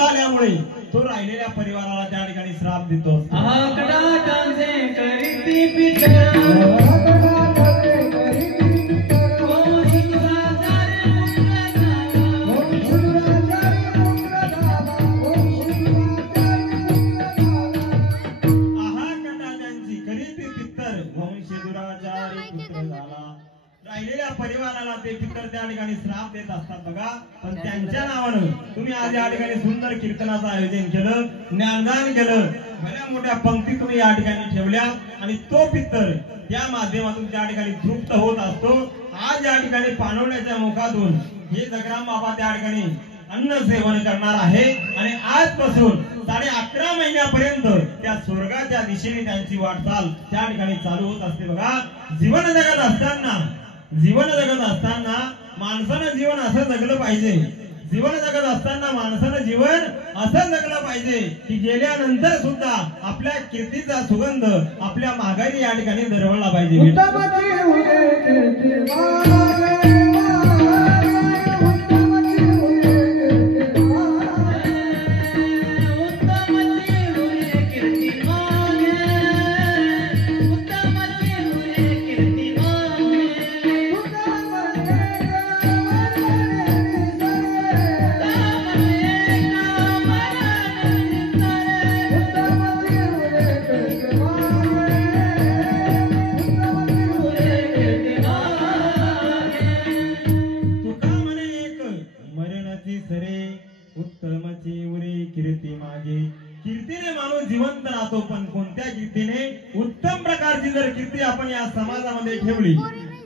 झाल्यामुळे तो राहिलेल्या परिवाराला त्या ठिकाणी श्राप देतो. राहिलेल्या परिवाराला ते पितर त्या ठिकाणी श्राप देत असतात बघा. पण त्यांच्या नावानं तुम्ही आज या ठिकाणी सुंदर कीर्तनाचं आयोजन केलं, ज्ञानदान केलं, भल्या मोठ्या पंक्ती तुम्ही या ठिकाणी ठेवल्या आणि तो पितर त्या माध्यमातून त्या ठिकाणी तृप्त होत असतो. आज या ठिकाणी पाणवण्याच्या मुखातून हे जगराम बाबा त्या ठिकाणी अन्न सेवन करणार आहे आणि आजपासून 11.5 महिन्यापर्यंत त्या स्वर्गाच्या दिशेने त्यांची वाटचाल त्या ठिकाणी चालू होत असते बघा. जीवन जगत असताना माणसानं जीवन असं जगलं पाहिजे. जीवन जगत असताना माणसानं जीवन असं जगलं पाहिजे की गेल्यानंतर सुद्धा आपल्या कीर्तीचा सुगंध आपल्या माघारी या ठिकाणी दरवळला पाहिजे. कीर्तीने माणूस जिवंत राहतो, पण कोणत्या कीर्तीने? उत्तम प्रकारची जर कीर्ती आपण या समाजामध्ये ठेवली